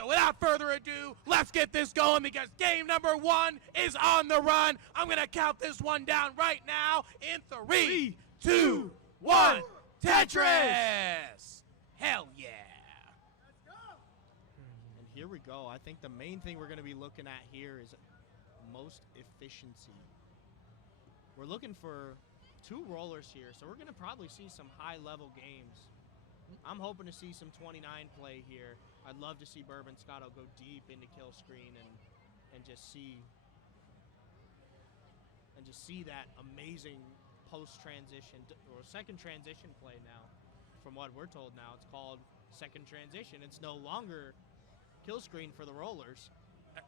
So without further ado, let's get this going because game number 1 is on the run. I'm going to count this one down right now in 3, 2, 1. Tetris! Hell yeah. And here we go. I think the main thing we're going to be looking at here is most efficiency. We're looking for 2 rollers here, so we're going to probably see some high-level games. I'm hoping to see some 29 play here. I'd love to see Birb and Scotto go deep into kill screen and just see that amazing post-transition or second transition play now. From what we're told now, it's called second transition. It's no longer kill screen for the rollers.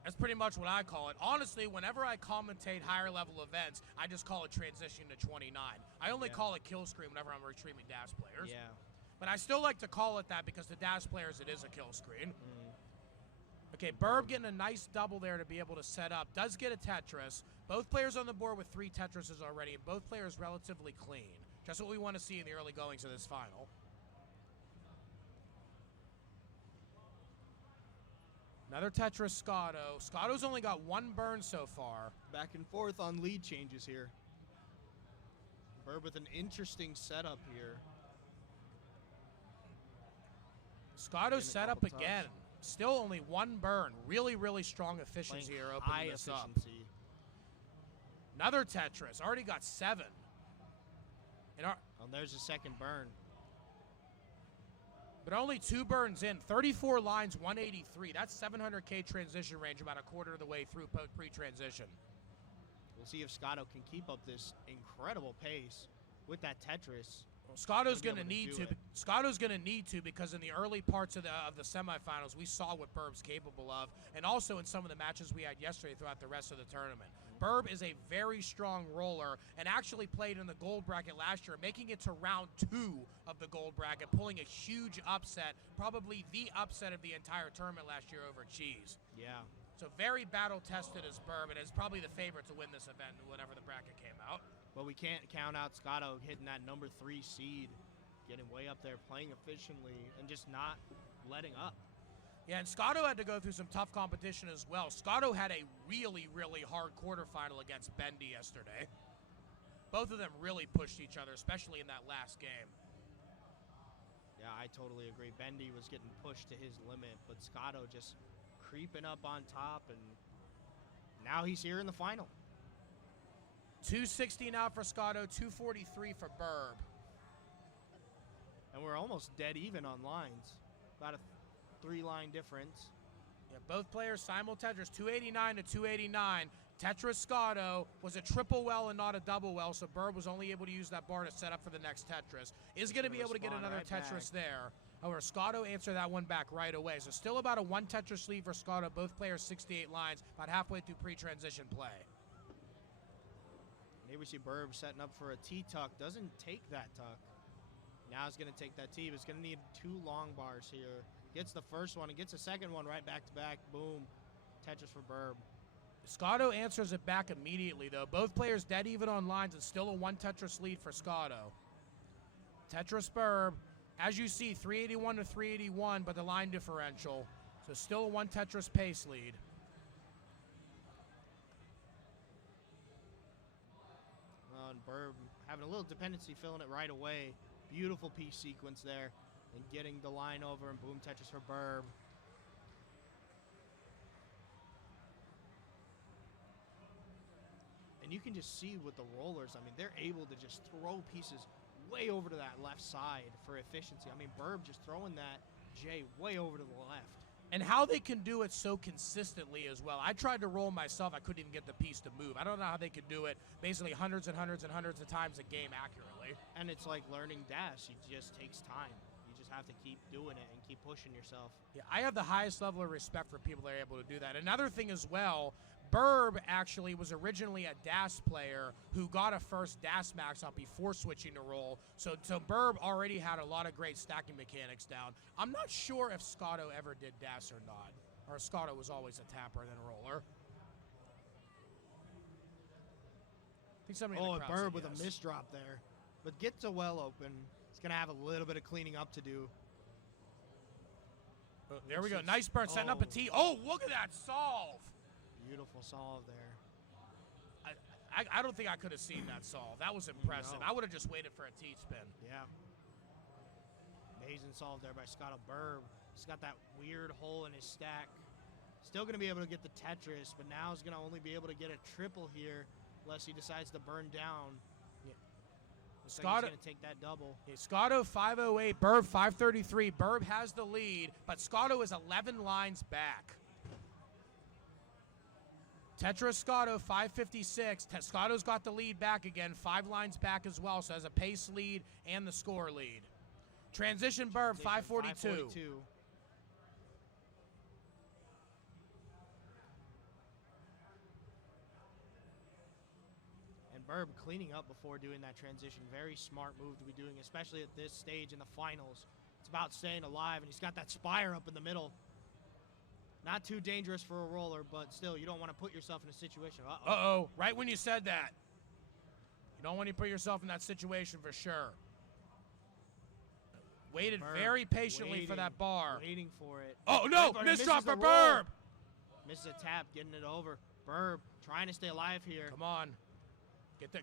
That's pretty much what I call it. Honestly, whenever I commentate higher level events, I just call it transition to 29. I only call it kill screen whenever I'm retrieving dash players. Yeah. But I still like to call it that because the dash players, it is a kill screen. Okay, Birb getting a nice double there to be able to set up. Does get a Tetris. Both players on the board with 3 Tetrises already, and both players relatively clean. Just what we want to see in the early goings of this final. Another Tetris Scotto. Scotto's only got 1 burn so far. Back and forth on lead changes here. Birb with an interesting setup here. Scotto set up again. Still only 1 burn. Really, really strong efficiency here opening this up. Another Tetris. Already got 7. And there's a second burn. But only 2 burns in. 34 lines, 183. That's 700K transition range, about a quarter of the way through pre-transition. We'll see if Scotto can keep up this incredible pace with that Tetris. Well, Scotto's going to need to. Scotto's going to need to because in the early parts of the semifinals, we saw what Birb's capable of, and also in some of the matches we had yesterday throughout the rest of the tournament. Birb is a very strong roller and actually played in the gold bracket last year, making it to round 2 of the gold bracket, pulling a huge upset, probably the upset of the entire tournament last year over Cheese. Yeah. So very battle-tested as Birb, and is probably the favorite to win this event whenever the bracket came out. But we can't count out Scotto hitting that number 3 seed, getting way up there, playing efficiently, and just not letting up. Yeah, and Scotto had to go through some tough competition as well. Scotto had a really, really hard quarterfinal against Bendy yesterday. Both of them really pushed each other, especially in that last game. Yeah, I totally agree. Bendy was getting pushed to his limit, but Scotto just creeping up on top, and now he's here in the final. 260 now for Scotto, 243 for Birb. And we're almost dead even on lines. About a 3-line difference. Yeah, both players simul Tetris, 289 to 289. Tetris Scotto was a triple well and not a double well, so Birb was only able to use that bar to set up for the next Tetris. Is going to be able to get another Tetris there. However, Scotto answered that one back right away. So still about a 1 Tetris lead for Scotto. Both players 68 lines, about halfway through pre-transition play. Here we see Birb setting up for a T-tuck. Doesn't take that tuck. Now he's going to take that T, but he's going to need 2 long bars here. Gets the first one and gets a second one right back to back. Boom. Tetris for Birb. Scotto answers it back immediately, though. Both players dead even on lines and still a 1 Tetris lead for Scotto. Tetris Birb. As you see, 381 to 381, but the line differential. So still a 1 Tetris pace lead. And Birb having a little dependency, filling it right away. Beautiful piece sequence there. And getting the line over, and boom, Tetris for Birb. And you can just see with the rollers, I mean, they're able to just throw pieces way over to that left side for efficiency. I mean, Birb just throwing that J way over to the left. And how they can do it so consistently as well. I tried to roll myself. I couldn't even get the piece to move. I don't know how they could do it basically hundreds and hundreds and hundreds of times a game accurately. And it's like learning dash. It just takes time. You just have to keep doing it and keep pushing yourself. Yeah, I have the highest level of respect for people that are able to do that. Another thing as well, Birb actually was originally a dash player who got a first dash max up before switching to roll. So Birb already had a lot of great stacking mechanics down. I'm not sure if Scotto ever did dash or not. Or Scotto was always a tapper and then a roller. I think somebody in the crowd Birb with a misdrop there. But gets a well open. He's going to have a little bit of cleaning up to do. There we go. Nice burn, setting up a T. Oh, look at that solve. Beautiful solve there. I don't think I could have seen that solve. That was impressive. No. I would have just waited for a T-spin. Yeah. Amazing solve there by Scotto Birb. He's got that weird hole in his stack. Still going to be able to get the Tetris, but now he's going to only be able to get a triple here unless he decides to burn down. Yeah. Scotto going to take that double. Yeah, Scotto 508, Birb 533. Birb has the lead, but Scotto is 11 lines back. Tetris Scotto 556. Scotto's got the lead back again, 5 lines back as well, so has a pace lead and the score lead. Transition Birb 542. And Birb cleaning up before doing that transition. Very smart move to be doing, especially at this stage in the finals. It's about staying alive, and he's got that spire up in the middle. Not too dangerous for a roller, but still, you don't want to put yourself in a situation. Uh-oh. Right when you said that. You don't want to put yourself in that situation for sure. Waited Birb very patiently for that bar. Waiting for it. Oh, no! Miss drop for Birb! Misses a tap, getting it over. Birb trying to stay alive here. Come on.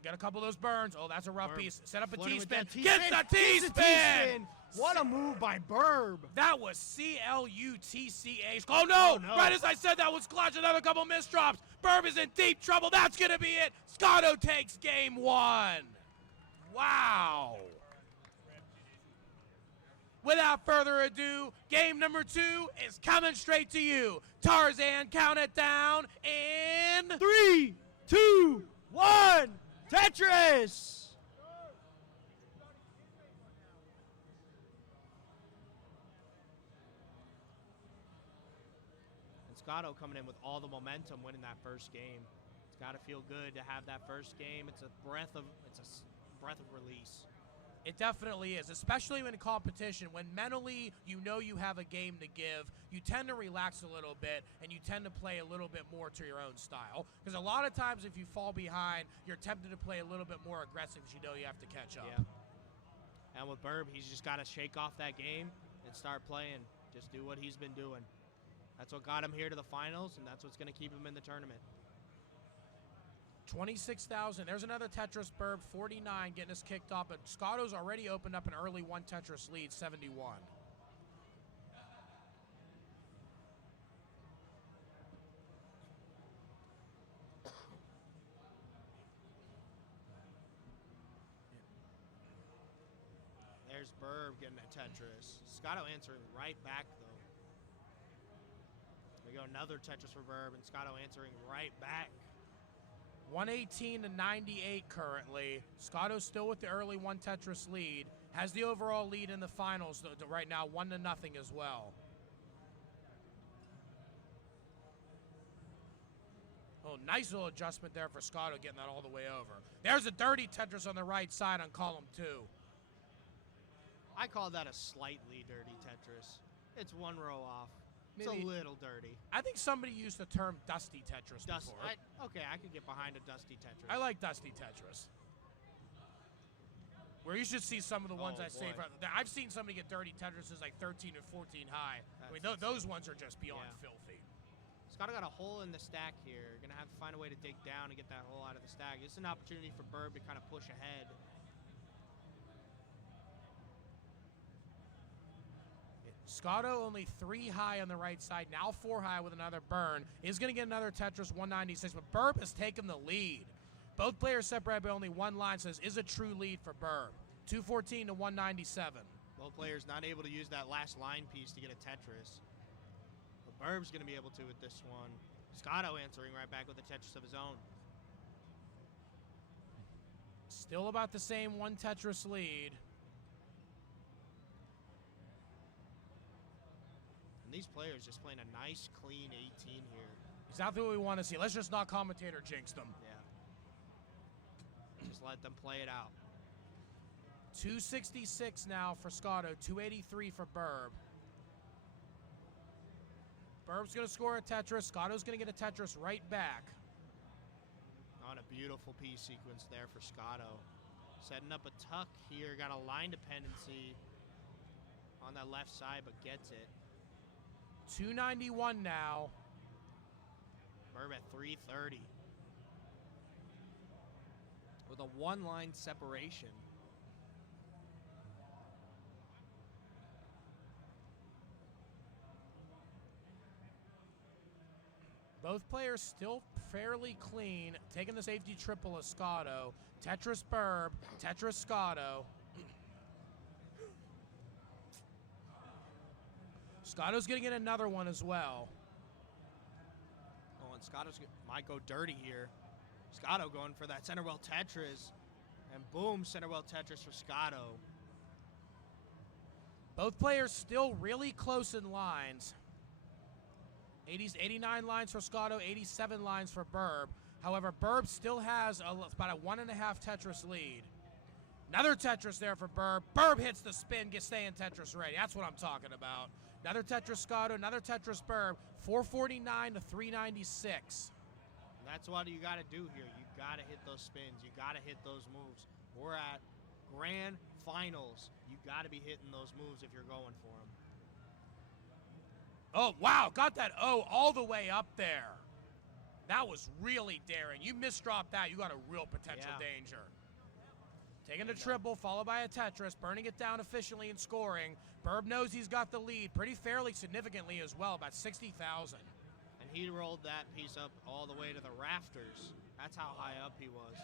Get a couple of those burns. Oh, that's a rough piece. Set up a T-spin. Gets the T-spin! What a move by Birb. That was CLUTCH. Oh, no! Right as I said that was clutch. Another couple missed drops. Birb is in deep trouble. That's going to be it. Scotto takes game 1. Wow. Without further ado, game number 2 is coming straight to you. Tarzan, count it down in 3, 2, 1. Tetris! And Scotto coming in with all the momentum winning that first game. It's got to feel good to have that first game. It's a breath of release. It definitely is, especially in competition. When mentally you know you have a game to give, you tend to relax a little bit and you tend to play a little bit more to your own style. Because a lot of times if you fall behind, you're tempted to play a little bit more aggressive because you know you have to catch up. Yeah. And with Birb, he's just got to shake off that game and start playing. Just do what he's been doing. That's what got him here to the finals, and that's what's going to keep him in the tournament. 26,000. There's another Tetris Birb, 49, getting us kicked off. But Scotto's already opened up an early 1 Tetris lead, 71. There's Birb getting a Tetris. Scotto answering right back, though. We go another Tetris for Birb, and Scotto answering right back. 118 to 98 currently. Scotto still with the early 1 Tetris lead. Has the overall lead in the finals right now, 1-0 as well. Oh, nice little adjustment there for Scotto, getting that all the way over. There's a dirty Tetris on the right side on column 2. I call that a slightly dirty Tetris. It's 1 row off. It's a little dirty. I think somebody used the term dusty Tetris before. Okay, I could get behind a dusty Tetris. I like dusty Tetris. Where you should see some of the ones I say. I've seen somebody get dirty Tetrises like 13 or 14 high. I mean, those ones are just beyond filthy. Scotto got a hole in the stack here. Going to have to find a way to dig down and get that hole out of the stack. This is an opportunity for Birb to kind of push ahead. Scotto only 3 high on the right side, now 4 high with another burn. Is going to get another Tetris, 196, but Birb has taken the lead. Both players separated by only 1 line, so this is a true lead for Birb. 214 to 197. Both players not able to use that last line piece to get a Tetris. But Birb's going to be able to with this one. Scotto answering right back with a Tetris of his own. Still about the same 1 Tetris lead. And these players just playing a nice, clean 18 here. Exactly what we want to see. Let's just not commentator jinx them. Yeah. Just let them play it out. 266 now for Scotto, 283 for Birb. Birb's going to score a Tetris. Scotto's going to get a Tetris right back. On a beautiful piece sequence there for Scotto. Setting up a tuck here. Got a line dependency on that left side, but gets it. 291 now. Birb at 330. With a one-line separation. Both players still fairly clean. Taking the safety triple of Scotto. Tetris Birb, Tetris Scotto. Scotto's going to get another one as well. Oh, and Scotto's might go dirty here. Scotto going for that center well Tetris. And boom, center well Tetris for Scotto. Both players still really close in lines. 89 lines for Scotto, 87 lines for Birb. However, Birb still has about a 1.5 Tetris lead. Another Tetris there for Birb. Birb hits the spin, staying Tetris ready. That's what I'm talking about. Another Tetris Scotto, another Tetris Birb. 449 to 396. That's what you got to do here. You got to hit those spins. You got to hit those moves. We're at grand finals. You got to be hitting those moves if you're going for them. Oh, wow. Got that O all the way up there. That was really daring. You misdropped that. You got a real potential danger. Taking the triple, followed by a Tetris, burning it down efficiently and scoring. Birb knows he's got the lead pretty fairly significantly as well, about 60,000. And he rolled that piece up all the way to the rafters. That's how high up he was.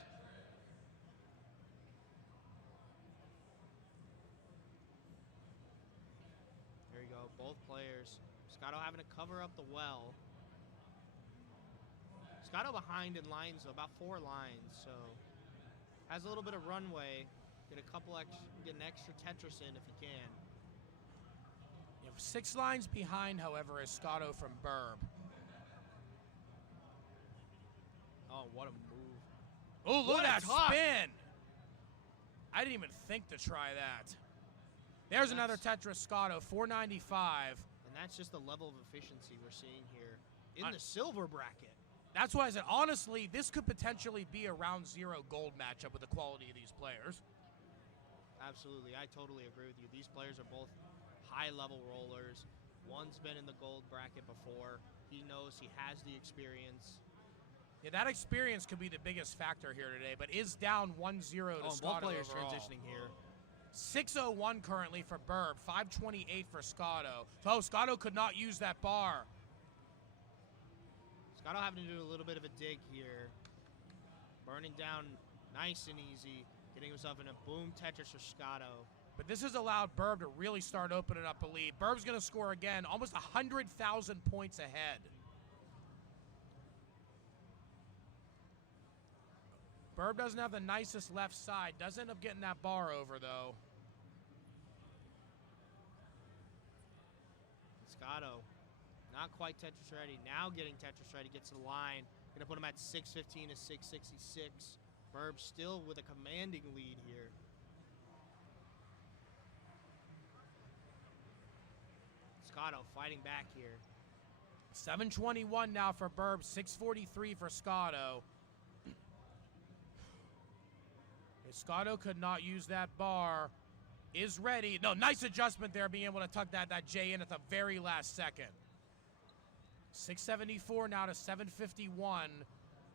There you go, both players. Scotto having to cover up the well. Scotto behind in lines, about 4 lines, so has a little bit of runway. Get an extra Tetris in if he can. You have 6 lines behind, however, is Scotto from Birb. Oh, what a move. Oh, look at that top spin. I didn't even think to try that. There's another Tetris Scotto, 495. And that's just the level of efficiency we're seeing here in the silver bracket. That's why I said, honestly, this could potentially be a round 0 gold matchup with the quality of these players. Absolutely. I totally agree with you. These players are both high-level rollers. One's been in the gold bracket before. He knows he has the experience. Yeah, that experience could be the biggest factor here today, but is down 1-0 to Scotto both players overall. transitioning here. 601 currently for Birb, 528 for Scotto. So Scotto could not use that bar. Scotto having to do a little bit of a dig here. Burning down nice and easy. Getting himself in a boom Tetris for Scotto. But this has allowed Birb to really start opening up a lead. Birb's going to score again, almost 100,000 points ahead. Birb doesn't have the nicest left side. Does end up getting that bar over, though. Scotto, not quite Tetris ready. Now getting Tetris ready, gets to the line. Gonna put him at 615 to 666. Birb still with a commanding lead here. Scotto fighting back here. 721 now for Birb, 643 for Scotto. Scotto could not use that bar. Is ready. No, nice adjustment there, being able to tuck that J in at the very last second. 674 now to 751.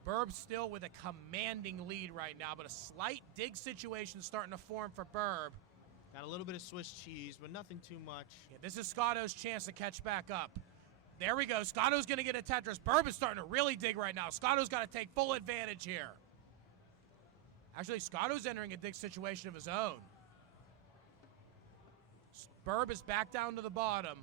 Birb still with a commanding lead right now, but a slight dig situation starting to form for Birb. Got a little bit of Swiss cheese, but nothing too much. Yeah, this is Scotto's chance to catch back up. There we go. Scotto's going to get a Tetris. Birb is starting to really dig right now. Scotto's got to take full advantage here. Actually, Scotto's entering a dig situation of his own. Birb is back down to the bottom.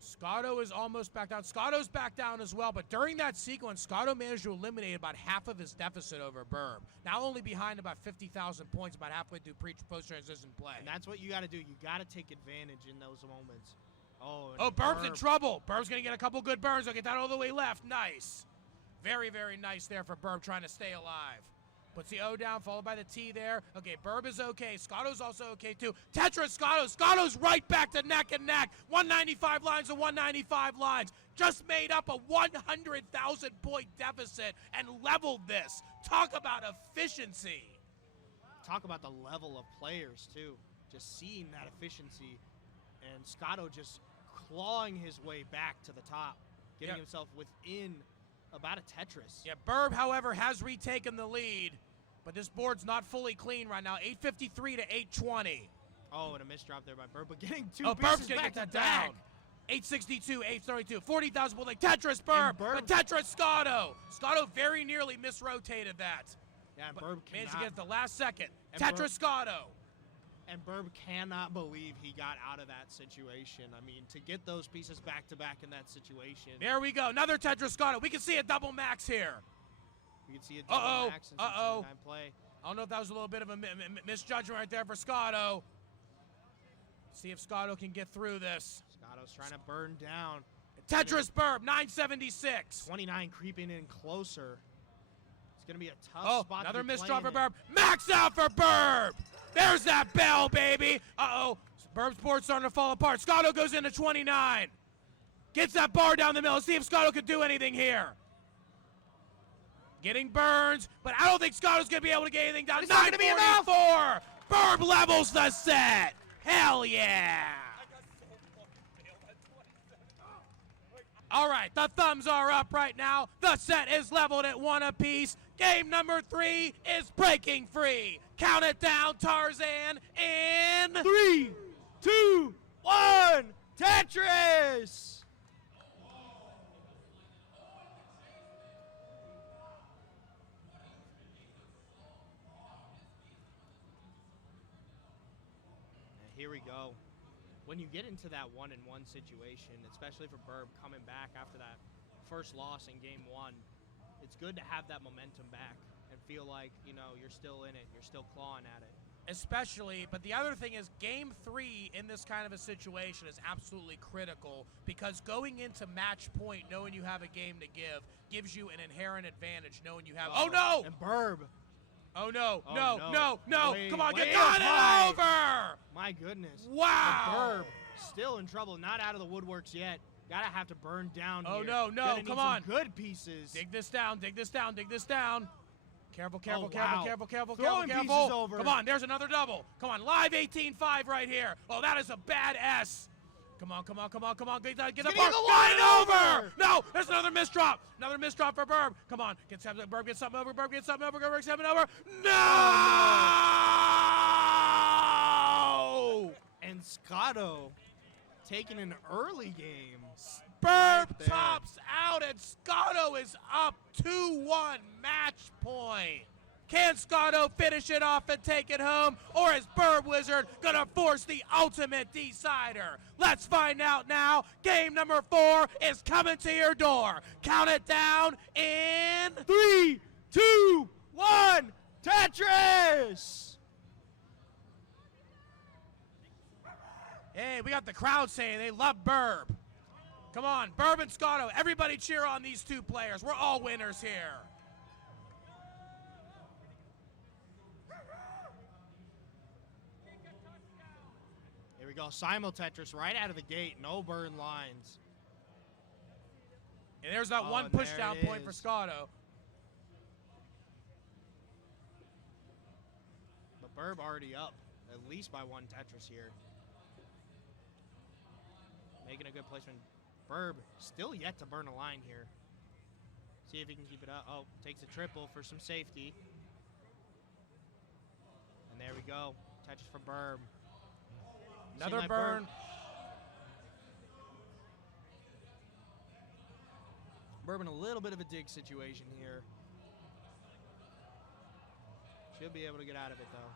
Scotto is almost back down. Scotto's back down as well, but during that sequence, Scotto managed to eliminate about half of his deficit over Birb. Now only behind about 50,000 points, about halfway through post-transition play. And that's what you got to do. You got to take advantage in those moments. Oh, Birb's in trouble. Birb's going to get a couple good burns. He'll get that all the way left. Nice. Very, very nice there for Birb trying to stay alive. Puts the O down, followed by the T there. Okay, Birb is okay. Scotto's also okay, too. Tetris, Scotto. Scotto's right back to neck and neck. 195 lines to 195 lines. Just made up a 100,000-point deficit and leveled this. Talk about efficiency. Talk about the level of players, too. Just seeing that efficiency. And Scotto just clawing his way back to the top, getting himself within about a Tetris. Yeah, Birb, however, has retaken the lead, but this board's not fully clean right now. 853 to 820. Oh, and a misdrop there by Birb, but getting two Birb's gonna back get that to back. down. 862, 832, 40,000 like Tetris Birb, but Tetris Scotto. Scotto very nearly misrotated that. Yeah, and Birb managed to get it at the last second. And Tetris Scotto. And Birb cannot believe he got out of that situation. I mean, to get those pieces back to back in that situation. There we go, another Tetris Scotto. We can see a double max here. We can see a double max in play. I don't know if that was a little bit of a misjudgment right there for Scotto. See if Scotto can get through this. Scotto's trying to burn down. Tetris Birb, 976. 29 creeping in closer. It's going to be a tough spot. Another misdraw for Birb. Max out for Birb. There's that bell, baby. Birb's board's starting to fall apart. Scotto goes into 29. Gets that bar down the middle. Let's see if Scotto can do anything here. Getting burns, but I don't think Scotto's going to be able to get anything down. It's not going to be enough. Birb levels the set. Hell yeah. All right, the thumbs are up right now. The set is leveled at 1 apiece. Game number 3 is breaking free. Count it down, Tarzan, in 3, 2, 1, Tetris! Here we go. When you get into that 1-1 situation, especially for Birb coming back after that first loss in game 1, it's good to have that momentum back and feel like, you know, you're still in it, you're still clawing at it. Especially, but the other thing is game 3 in this kind of a situation is absolutely critical because going into match point knowing you have a game to give gives you an inherent advantage knowing you have. Oh no! And Birb. Oh no, no. Come on, get it over! My goodness. Wow! Birb still in trouble, not out of the woodworks yet. Gotta have to burn down here. No, come on. Good pieces. Dig this down. Careful. Throwing pieces over. Come on, there's another double. Come on, live 18-5 right here. Oh, that is a bad S. Come on. Get the bar. Got it over. No, there's another misdrop. Another misdrop for Birb. Come on, Birb gets something over. Birb gets something over. No! And Scotto taking an early game. Birb tops out, and Scotto is up 2-1 match point. Can Scotto finish it off and take it home, or is Birb Wizard gonna force the ultimate decider? Let's find out now. Game number 4 is coming to your door. Count it down in 3, 2, 1, Tetris! Hey, we got the crowd saying they love Birb. Come on, Birb and Scotto, everybody cheer on these two players. We're all winners here. Here we go, simul Tetris right out of the gate, no burn lines. And there's that one push down point for Scotto. But Birb already up, at least by 1 Tetris here. Making a good placement. Birb still yet to burn a line here. See if he can keep it up. Oh, takes a triple for some safety. And there we go. Tetris for Birb. Another burn. Birb in a little bit of a dig situation here. Should be able to get out of it, though.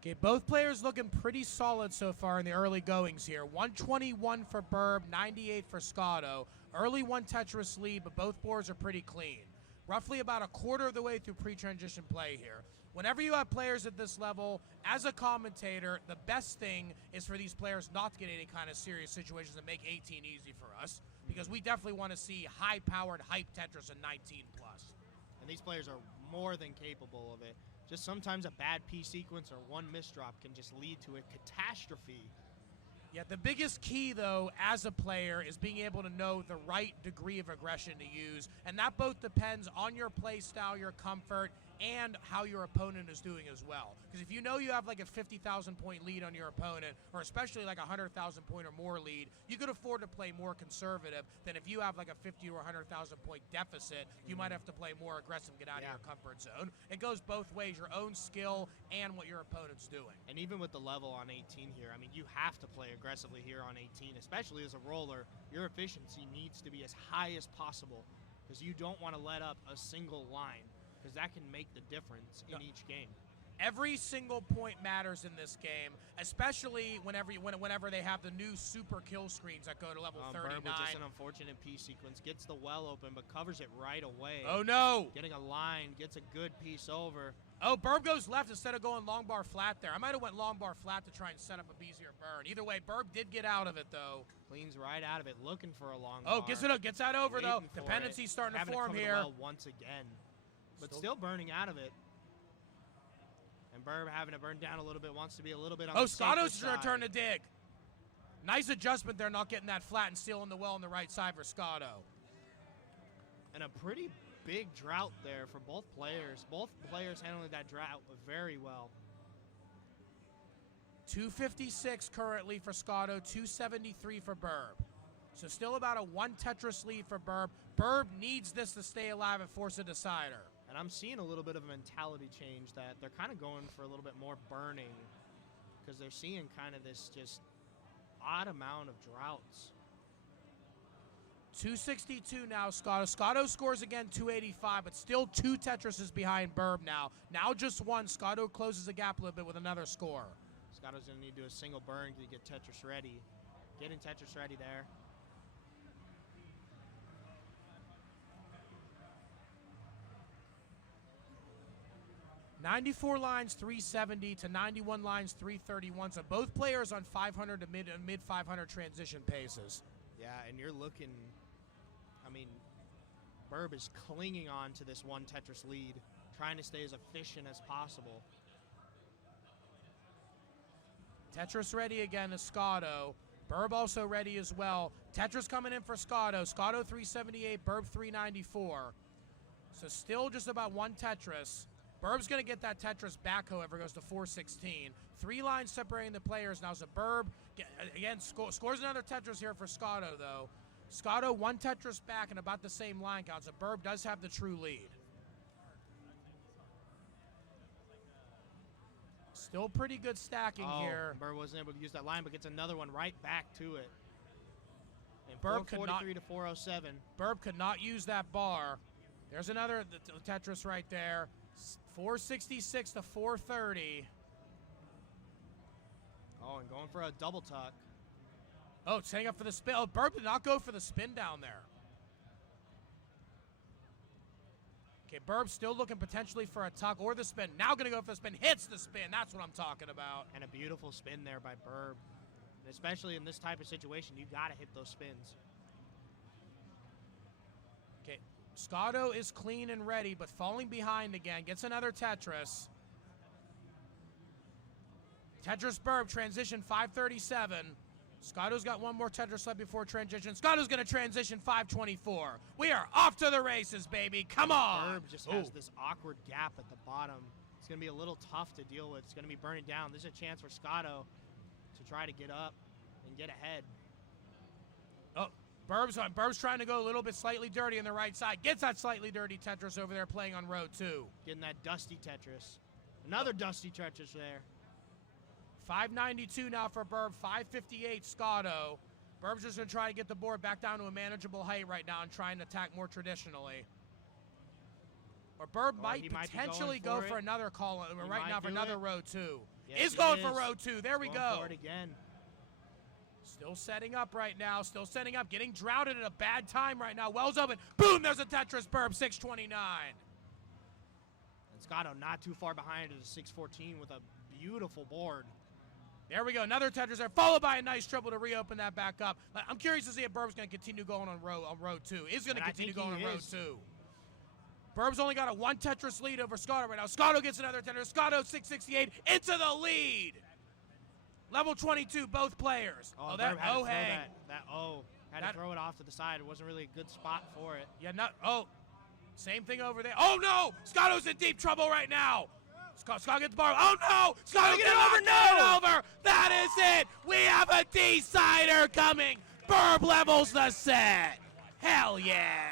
Okay, both players looking pretty solid so far in the early goings here. 121 for Birb, 98 for Scotto. Early 1 Tetris lead, but both boards are pretty clean. Roughly about a quarter of the way through pre-transition play here. Whenever you have players at this level, as a commentator, the best thing is for these players not to get any kind of serious situations and make 18 easy for us, because we definitely want to see high-powered, hype Tetris in 19+. And these players are more than capable of it. Just sometimes a bad P sequence or one misdrop can just lead to a catastrophe. Yeah, the biggest key, though, as a player is being able to know the right degree of aggression to use, and that both depends on your play style, your comfort, and how your opponent is doing as well. Because if you know you have like a 50,000 point lead on your opponent, or especially like a 100,000 point or more lead, you could afford to play more conservative than if you have like a 50 or 100,000 point deficit. You might have to play more aggressive, get out of your comfort zone. It goes both ways, your own skill and what your opponent's doing. And even with the level on 18 here, I mean, you have to play aggressively here on 18, especially as a roller. Your efficiency needs to be as high as possible because you don't want to let up a single line, because that can make the difference in each game. Every single point matters in this game, especially whenever they have the new super kill screens that go to level 39. Birb with just an unfortunate piece sequence, gets the well open, but covers it right away. Oh, no. Getting a line, gets a good piece over. Oh, Birb goes left instead of going long bar flat there. I might have went long bar flat to try and set up a easier burn. Either way, Birb did get out of it, though. Cleans right out of it, looking for a long bar. Oh, gets that over, though. Dependency's starting to form here. Well once again, but still burning out of it. And Birb having to burn down a little bit, wants to be a little bit on the safer Scotto's side. return to dig. Nice adjustment there, not getting that flat and sealing the well on the right side for Scotto. And a pretty big drought there for both players. Both players handling that drought very well. 256 currently for Scotto, 273 for Birb. So still about a 1 Tetris lead for Birb. Birb needs this to stay alive and force a decider. And I'm seeing a little bit of a mentality change that they're kind of going for a little bit more burning because they're seeing kind of this just odd amount of droughts. 262 now, Scotto. Scotto scores again 285, but still 2 Tetrises behind Birb now. Now just 1. Scotto closes the gap a little bit with another score. Scotto's going to need to do a single burn to get Tetris ready. Getting Tetris ready there. $94 lines 370 to 91 lines 331. So both players on 500 to mid 500 transition paces. Yeah, and you're looking, I mean, Birb is clinging on to this 1 Tetris lead, trying to stay as efficient as possible. Tetris ready again is Scotto. Birb also ready as well. Tetris coming in for Scotto. Scotto 378, Birb 394. So still just about 1 Tetris. Birb's going to get that Tetris back, however, goes to 416. 3 lines separating the players now. So Birb, again, scores another Tetris here for Scotto, though. Scotto 1 Tetris back and about the same line count. So Birb does have the true lead. Still pretty good stacking here. Birb wasn't able to use that line, but gets another one right back to it. And Birb 443 to 407. Birb could not use that bar. There's another Tetris right there. 466 to 430. Oh, and going for a double tuck. Oh, setting up for the spin. Oh, Birb did not go for the spin down there. Okay, Birb still looking potentially for a tuck or the spin. Now going to go for the spin. Hits the spin. That's what I'm talking about. And a beautiful spin there by Birb. And especially in this type of situation, you got to hit those spins. Okay, Scotto is clean and ready, but falling behind again. Gets another Tetris. Tetris Birb, transition 537. Scotto's got one more Tetris left before transition. Scotto's going to transition 524. We are off to the races, baby. Come on. Birb just has this awkward gap at the bottom. It's going to be a little tough to deal with. It's going to be burning down. This is a chance for Scotto to try to get up and get ahead. Oh, Birb's trying to go a little bit slightly dirty on the right side. Gets that slightly dirty Tetris over there playing on row 2. Getting that dusty Tetris. Another dusty Tetris there. 592 now for Birb, 558 Scotto. Birb's just going to try to get the board back down to a manageable height right now and try and attack more traditionally. Or Birb might potentially go for another call right now for another row 2. Yes, is going for row 2. There we go. Going for it again. Still setting up right now. Still setting up. Getting droughted at a bad time right now. Wells open. Boom, there's a Tetris Birb, 629. And Scotto not too far behind at a 614 with a beautiful board. There we go, another Tetris there, followed by a nice triple to reopen that back up. I'm curious to see if Birb's going to continue going on row 2. Is going to continue going on row 2. Birb's only got a 1 Tetris lead over Scotto right now. Scotto gets another Tetris. Scotto 668 into the lead. Level 22, both players. Oh, that Birb had to throw hang. Had to throw it off to the side. It wasn't really a good spot for it. Yeah, same thing over there. Oh, no! Scotto's in deep trouble right now. Scott gets the bar. Oh, no! Scotto get it over. No! over. That is it. We have a decider coming. Birb levels the set. Hell yeah.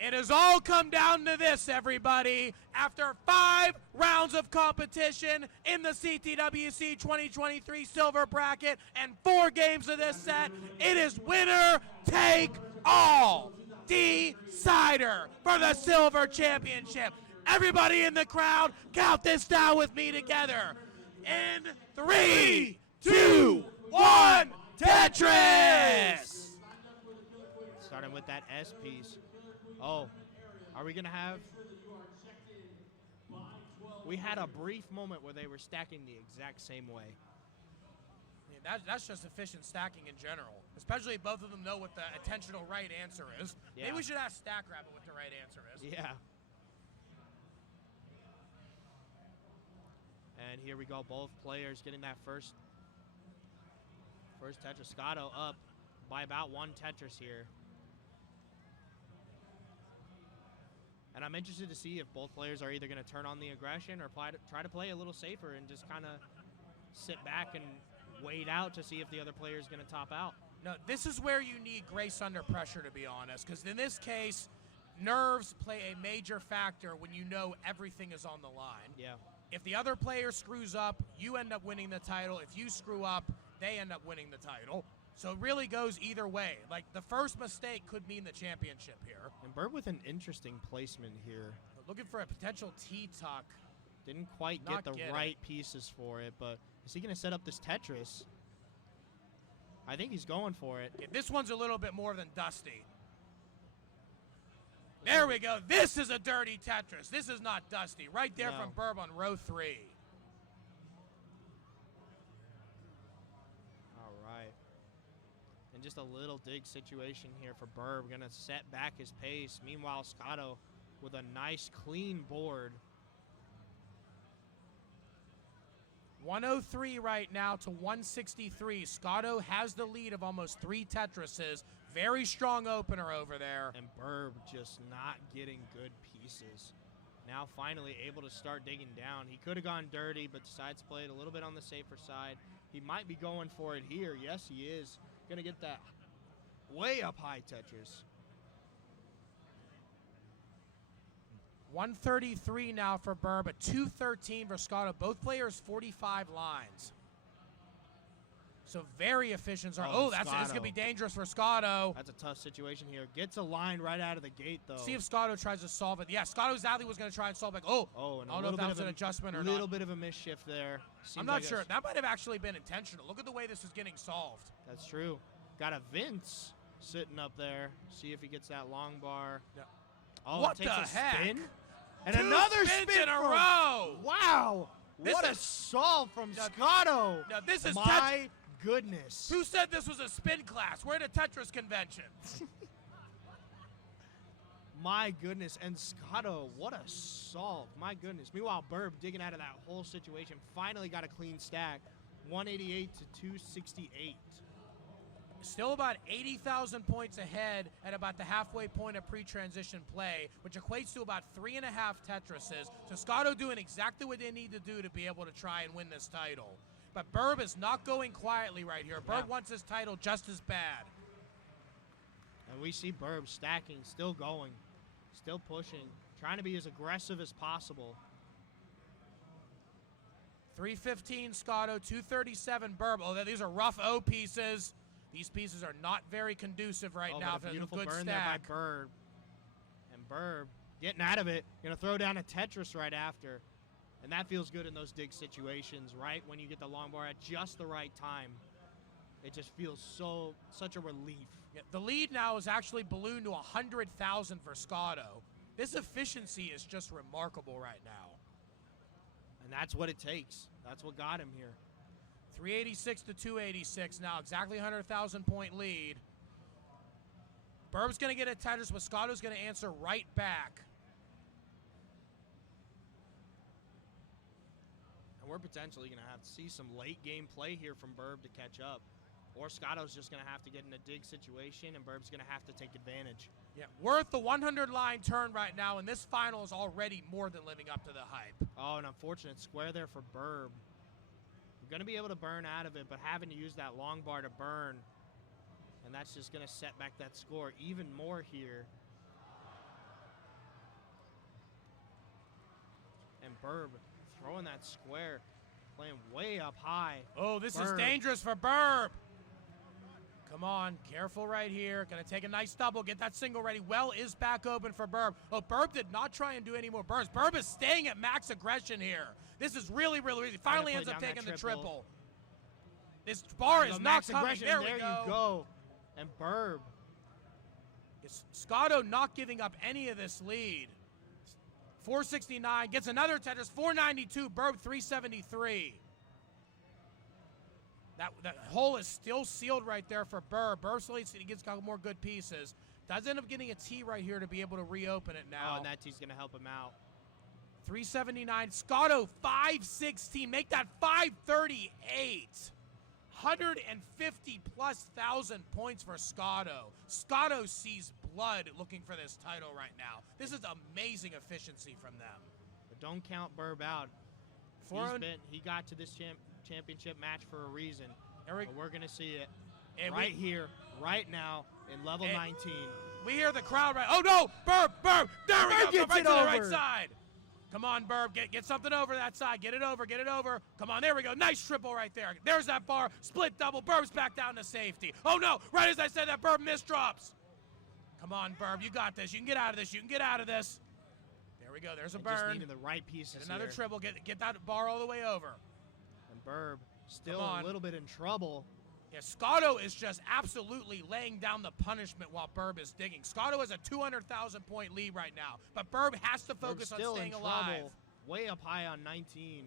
It has all come down to this, everybody. After 5 rounds of competition in the CTWC 2023 silver bracket and 4 games of this set, it is winner take all. Decider for the silver championship. Everybody in the crowd, count this down with me together. In 3, 2, 1, Tetris! Starting with that S piece. Oh, are we going to have... We had a brief moment where they were stacking the exact same way. Yeah, that's just efficient stacking in general. Especially if both of them know what the intentional right answer is. Yeah. Maybe we should ask Stack Rabbit what the right answer is. Yeah. And here we go, both players getting that first Tetris. Scotto up by about 1 Tetris here. And I'm interested to see if both players are either going to turn on the aggression or try to play a little safer and just kind of sit back and wait out to see if the other player is going to top out. No, this is where you need grace under pressure, to be honest, because in this case, nerves play a major factor when you know everything is on the line. Yeah. If the other player screws up, you end up winning the title. If you screw up, they end up winning the title. So it really goes either way. Like, the first mistake could mean the championship here. And Birb with an interesting placement here. Looking for a potential T-tuck. Didn't quite get the right pieces for it, but is he going to set up this Tetris? I think he's going for it. Yeah, this one's a little bit more than dusty. There we go. This is a dirty Tetris. This is not dusty. Right there from Birb on row 3. All right. And just a little dig situation here for Birb. Going to set back his pace. Meanwhile, Scotto with a nice, clean board. 103 right now to 163. Scotto has the lead of almost 3 Tetrises. Very strong opener over there. And Birb just not getting good pieces. Now finally able to start digging down. He could have gone dirty, but decides to play it a little bit on the safer side. He might be going for it here. Yes, he is. Going to get that way up high Tetris. 133 now for Birb, a 213 for Scotto. Both players 45 lines. So very efficient. This is going to be dangerous for Scotto. That's a tough situation here. Gets a line right out of the gate, though. See if Scotto tries to solve it. Yeah, Scotto exactly was going to try and solve it. And I don't know if that was an adjustment or not. A little bit of a misshift there. I'm not sure. That might have actually been intentional. Look at the way this is getting solved. That's true. Got a Vince sitting up there. See if he gets that long bar. Yeah. Oh, what takes the heck? Spin. And 2 another spins spin in a row. Wow. What a solve from Scotto. Now this is my goodness. Who said this was a spin class? We're at a Tetris convention. My goodness. And Scotto, what a solve. My goodness. Meanwhile, Birb digging out of that whole situation. Finally got a clean stack. 188 to 268. Still about 80,000 points ahead at about the halfway point of pre-transition play, which equates to about 3.5 Tetrises. So Scotto doing exactly what they need to do to be able to try and win this title. But Birb is not going quietly right here. Birb wants his title just as bad. And we see Birb stacking, still going, still pushing, trying to be as aggressive as possible. 315 Scotto, 237 Birb. Oh, these are rough O pieces. These pieces are not very conducive right now for a beautiful good burn stack. there by Birb. And Birb getting out of it, going to throw down a Tetris right after. And that feels good in those dig situations, right? When you get the long bar at just the right time. It just feels such a relief. Yeah, the lead now is actually ballooned to 100,000 for Scotto. This efficiency is just remarkable right now. And that's what it takes. That's what got him here. 386 to 286 now, exactly 100,000 point lead. Birb's going to get a Tetris, but Scotto's going to answer right back. we're potentially going to have to see some late game play here from Birb to catch up. Or Scotto's just going to have to get in a dig situation, and Birb's going to have to take advantage. Yeah, we're at the 100-line turn right now, and this final is already more than living up to the hype. Oh, an unfortunate square there for Birb. We're going to be able to burn out of it, but having to use that long bar to burn, and that's just going to set back that score even more here. And Birb throwing that square, playing way up high. Oh, this Birb. is dangerous for Birb. Come on, careful right here. Gonna take a nice double, get that single ready. Well is back open for Birb. Oh, Birb did not try and do any more burns. Birb is staying at max aggression here. This is really, really easy. Finally ends up taking the triple. This bar is not coming. There we go. You go. And Birb. Scotto not giving up any of this lead. 469, gets another Tetris, 492, Birb 373. That hole is still sealed right there for Birb. Birb still gets got more good pieces. Does end up getting a T right here to be able to reopen it now. Oh, and that T's going to help him out. 379, Scotto 516, make that 538. 150+ thousand points for Scotto. Scotto sees blood looking for this title right now. This is amazing efficiency from them. But don't count Birb out. He got to this championship match for a reason. We're going to see it right here, right now, in level 19. We hear the crowd right. Oh, no! Birb! There we go! Right to the right side. Come on, Birb. Get something over that side. Get it over. Come on, there we go. Nice triple right there. There's that bar. Split double. Birb's back down to safety. Oh, no. Right as I said that, Birb misdrops. Come on, Birb. You got this. You can get out of this. There we go. There's a burn. Just needing the right pieces. Get another triple. Get that bar all the way over. And Birb still a little bit in trouble. Yeah, Scotto is just absolutely laying down the punishment while Birb is digging. Scotto has a 200,000-point lead right now, but Birb has to focus on staying alive. Way up high on 19.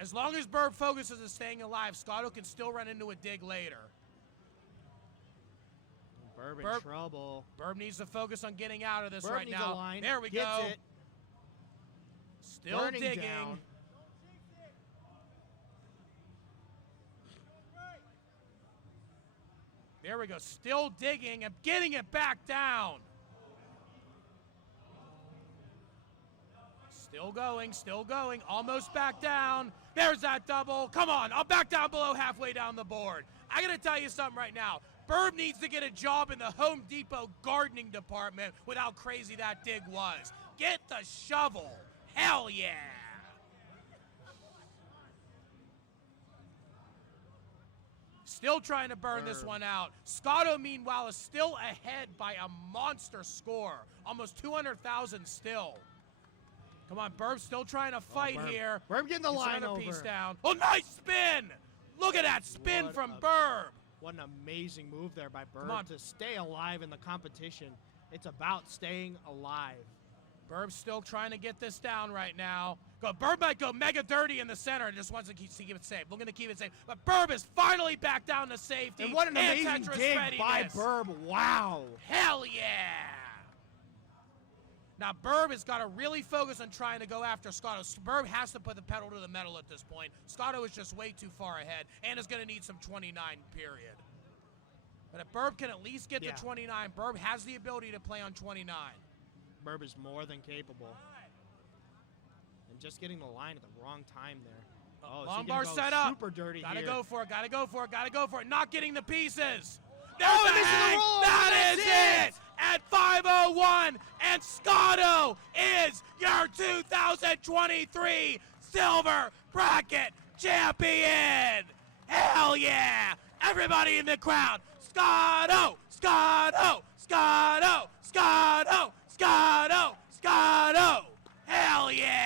As long as Birb focuses on staying alive, Scotto can still run into a dig later. Birb in trouble. Birb needs to focus on getting out of this Birb right needs now. A line. There we Gets go. It. Still Burning digging. Down. There we go. Still digging and getting it back down. Still going. Almost back down. There's that double. Come on. I'll back down below halfway down the board. I got to tell you something right now. Birb needs to get a job in the Home Depot gardening department with how crazy that dig was. Get the shovel. Hell yeah. Still trying to burn this one out. Scotto, meanwhile, is still ahead by a monster score. Almost 200,000 still. Come on, Birb still trying to fight here. Birb getting the line over. Piece down. Oh, nice spin! Look at that spin from Birb. What an amazing move there by Birb to stay alive in the competition. It's about staying alive. Birb's still trying to get this down right now. Birb might go mega dirty in the center and just wants to keep it safe. Looking to keep it safe. But Birb is finally back down to safety. And what an amazing dig by Birb. Wow. Hell yeah. Now Birb has got to really focus on trying to go after Scotto. Birb has to put the pedal to the metal at this point. Scotto is just way too far ahead and is going to need some 29 period. But if Birb can at least get to 29, Birb has the ability to play on 29. Birb is more than capable. And just getting the line at the wrong time there. Oh, long bar set up. Super dirty Gotta here. go for it. Not getting the pieces. There's the hang. roll. That is it. At 5:01, and Scotto is your 2023 Silver Bracket Champion. Hell yeah. Everybody in the crowd. Scotto. Hell yeah.